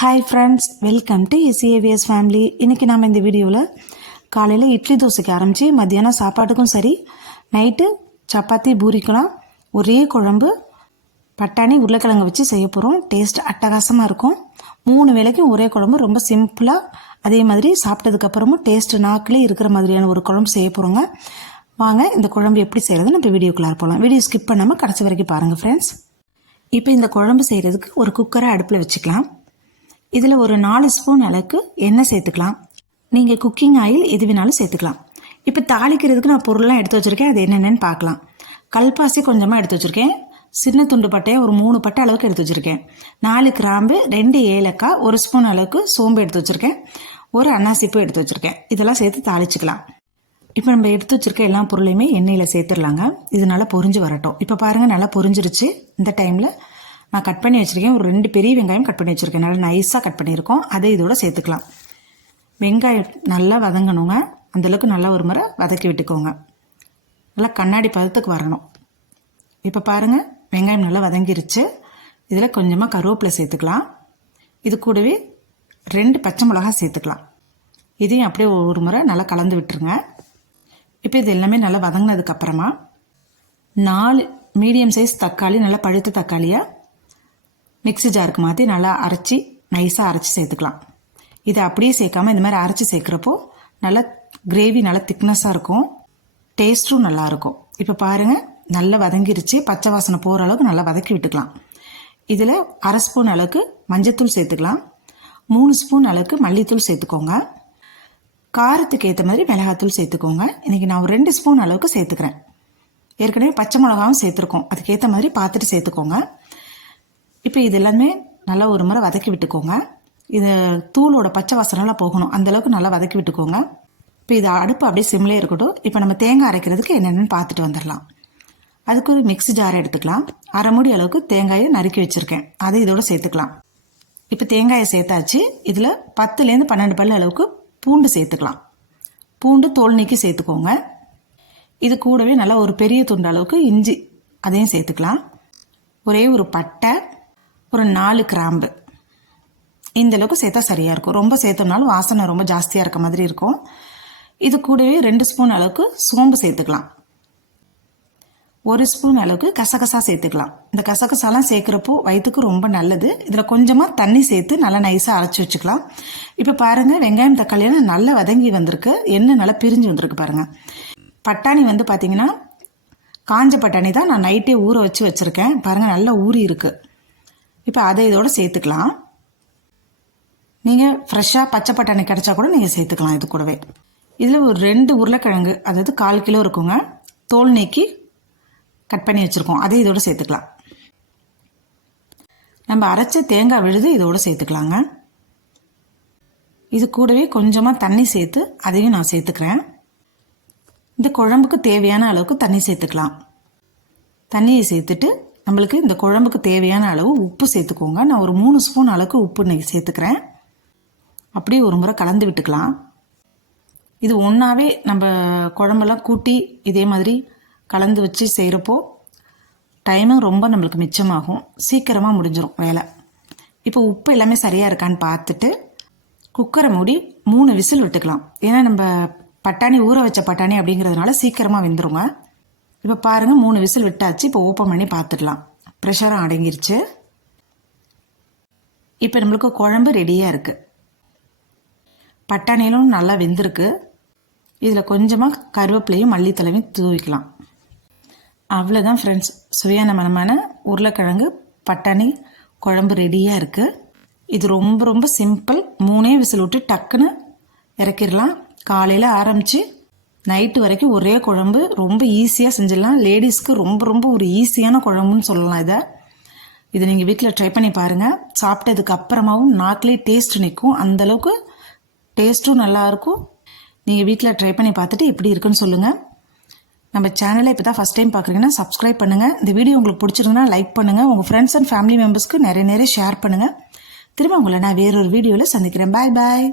Hi friends welcome to SAVS family இன்றைக்கி நாம் இந்த வீடியோவில் காலையில் இட்லி தோசைக்கு ஆரம்பித்து மத்தியானம் சாப்பாட்டுக்கும் சரி நைட்டு சப்பாத்தி பூரிக்கெலாம் ஒரே குழம்பு பட்டாணி உருளைக்கிழங்கு வச்சு செய்ய போகிறோம் டேஸ்ட் அட்டகாசமாக இருக்கும். மூணு வேளைக்கும் ஒரே குழம்பு ரொம்ப சிம்பிளாக அதே மாதிரி சாப்பிட்டதுக்கப்புறமும் டேஸ்ட் நாக்கிலே இருக்கிற மாதிரியான ஒரு குழம்பு செய்ய போகிறோங்க வாங்க இந்த குழம்பு எப்படி செய்கிறது நம்ம வீடியோக்குள்ளார போகலாம் வீடியோ ஸ்கிப் பண்ணாமல் கடைசி வரைக்கும் பாருங்கள் ஃப்ரெண்ட்ஸ் இப்போ இந்த குழம்பு செய்கிறதுக்கு ஒரு குக்கரை அடுப்பில் வச்சுக்கலாம். இதில் ஒரு நாலு ஸ்பூன் அளவுக்கு எண்ணெய் சேர்த்துக்கலாம். நீங்கள் குக்கிங் ஆயில் எது வேணாலும் சேர்த்துக்கலாம். இப்போ தாளிக்கிறதுக்கு நான் பொருள்லாம் எடுத்து வச்சுருக்கேன். அது என்னென்னு பார்க்கலாம். கல்பாசி கொஞ்சமாக எடுத்து வச்சுருக்கேன். சின்ன துண்டு பட்டையை ஒரு மூணு பட்டை அளவுக்கு எடுத்து வச்சுருக்கேன். நாலு கிராம்பு ரெண்டு ஏலக்காய் ஒரு ஸ்பூன் அளவுக்கு சோம்பு எடுத்து வச்சுருக்கேன். ஒரு அன்னாசிப்பு எடுத்து வச்சுருக்கேன். இதெல்லாம் சேர்த்து தாளிச்சுக்கலாம். இப்போ நம்ம எடுத்து வச்சிருக்க எல்லா பொருளையுமே எண்ணெயில் சேர்த்துடலாங்க. இது நல்லா பொரிஞ்சு வரட்டும். இப்போ பாருங்கள் நல்லா பொரிஞ்சிருச்சு. இந்த டைமில் நான் கட் பண்ணி வச்சுருக்கேன். ஒரு ரெண்டு பெரிய வெங்காயம் கட் பண்ணி வச்சுருக்கேன். நல்லா நைஸாக கட் பண்ணியிருக்கோம். அதை இதோட சேர்த்துக்கலாம். வெங்காயம் நல்லா வதங்கணுங்க. அந்தளவுக்கு நல்லா ஒரு முறை வதக்கி விட்டுக்கோங்க. நல்லா கண்ணாடி பதத்துக்கு வரணும். இப்போ பாருங்கள் வெங்காயம் நல்லா வதங்கிருச்சு. இதில் கொஞ்சமாக கருவேப்பிலை சேர்த்துக்கலாம். இது கூடவே ரெண்டு பச்சை மிளகா சேர்த்துக்கலாம். இதையும் அப்படியே ஒரு முறை நல்லா கலந்து விட்டுருங்க. இப்போ இது எல்லாமே நல்லா வதங்கினதுக்கப்புறமா நாலு மீடியம் சைஸ் தக்காளி நல்லா பழுத்த தக்காளியாக மிக்ஸி ஜாருக்கு மாற்றி நல்லா அரைச்சி நைஸாக அரைச்சி சேர்த்துக்கலாம். இதை அப்படியே சேர்க்காம இந்த மாதிரி அரைச்சி சேர்க்குறப்போ நல்லா கிரேவி நல்லா திக்னஸாக இருக்கும். டேஸ்ட்டும் நல்லாயிருக்கும் இப்போ பாருங்கள் நல்லா வதங்கிருச்சு. பச்சை வாசனை போகிற அளவுக்கு நல்லா வதக்கி விட்டுக்கலாம். இதில் அரை ஸ்பூன் அளவுக்கு மஞ்சத்தூள் சேர்த்துக்கலாம். மூணு ஸ்பூன் அளவுக்கு மல்லித்தூள் சேர்த்துக்கோங்க. காரத்துக்கு ஏற்ற மாதிரி மிளகாத்தூள் சேர்த்துக்கோங்க. இன்றைக்கி நான் ஒரு ரெண்டு ஸ்பூன் அளவுக்கு சேர்த்துக்கிறேன். ஏற்கனவே பச்சை மிளகாவும் சேர்த்துருக்கோம். அதுக்கேற்ற மாதிரி பார்த்துட்டு சேர்த்துக்கோங்க. இப்போ இது எல்லாமே நல்லா ஒரு முறை வதக்கி விட்டுக்கோங்க. இது தூளோட பச்சை வாசனெலாம் போகணும். அந்தளவுக்கு நல்லா வதக்கி விட்டுக்கோங்க. இப்போ இது அடுப்பு அப்படியே சிம்லே இருக்கட்டும். இப்போ நம்ம தேங்காய் அரைக்கிறதுக்கு என்னென்னு பார்த்துட்டு வந்துடலாம். அதுக்கு ஒரு மிக்ஸி ஜார் எடுத்துக்கலாம். அரை மூடி அளவுக்கு தேங்காயை நறுக்கி வச்சுருக்கேன். அதை இதோட சேர்த்துக்கலாம். இப்போ தேங்காயை சேர்த்தாச்சு. இதில் பத்துலேருந்து பன்னெண்டு பல்லு அளவுக்கு பூண்டு சேர்த்துக்கலாம். பூண்டு தோல் நீக்கி சேர்த்துக்கோங்க. இது கூடவே நல்லா ஒரு பெரிய துண்டு அளவுக்கு இஞ்சி அதையும் சேர்த்துக்கலாம். ஒரே ஒரு பட்டை. ஒரு நாலு கிராம்பு. இந்த அளவுக்கு சேர்த்தா சரியாக இருக்கும். ரொம்ப சேர்த்தோம்னாலும் வாசனை ரொம்ப ஜாஸ்தியாக இருக்க மாதிரி இருக்கும். இது கூடவே ரெண்டு ஸ்பூன் அளவுக்கு சோம்பு சேர்த்துக்கலாம். ஒரு ஸ்பூன் அளவுக்கு கசகசா சேர்த்துக்கலாம். இந்த கசகசாலாம் சேர்க்குறப்போ வயிற்றுக்கு ரொம்ப நல்லது. இதில் கொஞ்சமாக தண்ணி சேர்த்து நல்லா நைஸாக அரைச்சி வச்சுக்கலாம். இப்போ பாருங்கள் வெங்காயம் தக்காளியெல்லாம் நல்லா வதங்கி வந்திருக்கு. எண்ணெய் நல்லா பிரிஞ்சு வந்திருக்கு பாருங்கள் பட்டாணி வந்து பார்த்தீங்கன்னா காஞ்ச பட்டாணி தான் நான் நைட்டே ஊற வச்சு வச்சுருக்கேன். பாருங்கள் நல்லா ஊறி இருக்குது இப்போ அதை இதோடு சேர்த்துக்கலாம். நீங்கள் ஃப்ரெஷ்ஷாக பச்சை பட்டாணி கிடச்சா கூட நீங்கள் சேர்த்துக்கலாம் இது கூடவே. இதில் ஒரு ரெண்டு உருளைக்கிழங்கு அதாவது கால் கிலோ இருக்குங்க தோல் நீக்கி கட் பண்ணி வச்சுருக்கோம். அதை இதோட சேர்த்துக்கலாம். நம்ம அரைச்ச தேங்காய் விழுது இதோடு சேர்த்துக்கலாங்க. இது கூடவே கொஞ்சமாக தண்ணி சேர்த்து அதையும் நான் சேர்த்துக்கிறேன். இந்த குழம்புக்கு தேவையான அளவுக்கு தண்ணி சேர்த்துக்கலாம். தண்ணியை சேர்த்துட்டு நம்மளுக்கு இந்த குழம்புக்கு தேவையான அளவு உப்பு சேர்த்துக்கோங்க. நான் ஒரு மூணு ஸ்பூன் அளவுக்கு உப்பு இன்னைக்கு சேர்த்துக்கிறேன். அப்படியே ஒரு முறை கலந்து விட்டுக்கலாம். இது ஒன்றாவே நம்ம குழம்பெல்லாம் கூட்டி இதே மாதிரி கலந்து வச்சு செய்கிறப்போ டைமும் ரொம்ப நம்மளுக்கு மிச்சமாகும். சீக்கிரமாக முடிஞ்சிடும் வேலை. இப்போ உப்பு எல்லாமே சரியாக இருக்கான்னு பார்த்துட்டு குக்கரை மூடி மூணு விசில் விட்டுக்கலாம். ஏன்னா நம்ம பட்டாணி ஊற வச்ச பட்டாணி அப்படிங்கிறதுனால சீக்கிரமாக வெந்துருங்க. இப்போ பாருங்கள் மூணு விசில் விட்டாச்சு. இப்போ ஓப்பன் பண்ணி பார்த்துடலாம் ப்ரெஷரும் அடங்கிருச்சு. இப்போ நம்மளுக்கு குழம்பு ரெடியாக இருக்குது பட்டாணியிலும் நல்லா வெந்திருக்கு. இதில் கொஞ்சமாக கருவேப்பிலையும் மல்லித்தலையும் தூவிக்கலாம். அவ்வளோதான் ஃப்ரெண்ட்ஸ் சுவையான மனமான உருளைக்கிழங்கு பட்டாணி குழம்பு ரெடியாக இருக்குது இது ரொம்ப ரொம்ப சிம்பிள் மூணே விசில் விட்டு டக்குன்னு இறக்கிடலாம். காலையில் ஆரம்பித்து நைட்டு வரைக்கும் ஒரே குழம்பு ரொம்ப ஈஸியாக செஞ்சிடலாம். லேடிஸ்க்கு ரொம்ப ரொம்ப ஒரு ஈஸியான குழம்புன்னு சொல்லலாம் இதை. இதை நீங்கள் வீட்டில் ட்ரை பண்ணி பாருங்கள் சாப்பிட்டதுக்கு அப்புறமாவும் நாக்கிலே டேஸ்ட் நிற்கும் அந்தளவுக்கு டேஸ்ட்டும் நல்லாயிருக்கும் நீங்கள் வீட்டில் ட்ரை பண்ணி பார்த்துட்டு எப்படி இருக்குன்னு சொல்லுங்கள் நம்ம சேனலை இப்போ தான் ஃபஸ்ட் டைம் பார்க்குறீங்கன்னா சப்ஸ்கிரைப் பண்ணுங்கள் இந்த வீடியோ உங்களுக்கு பிடிச்சிருந்தா லைக் பண்ணுங்கள் உங்கள் ஃப்ரெண்ட்ஸ் அண்ட் ஃபேமிலி மெம்பர்ஸ்க்கு நிறைய நிறைய ஷேர் பண்ணுங்கள் திரும்ப உங்களை நான் வேறொரு வீடியோவில் சந்திக்கிறேன். பாய் பாய்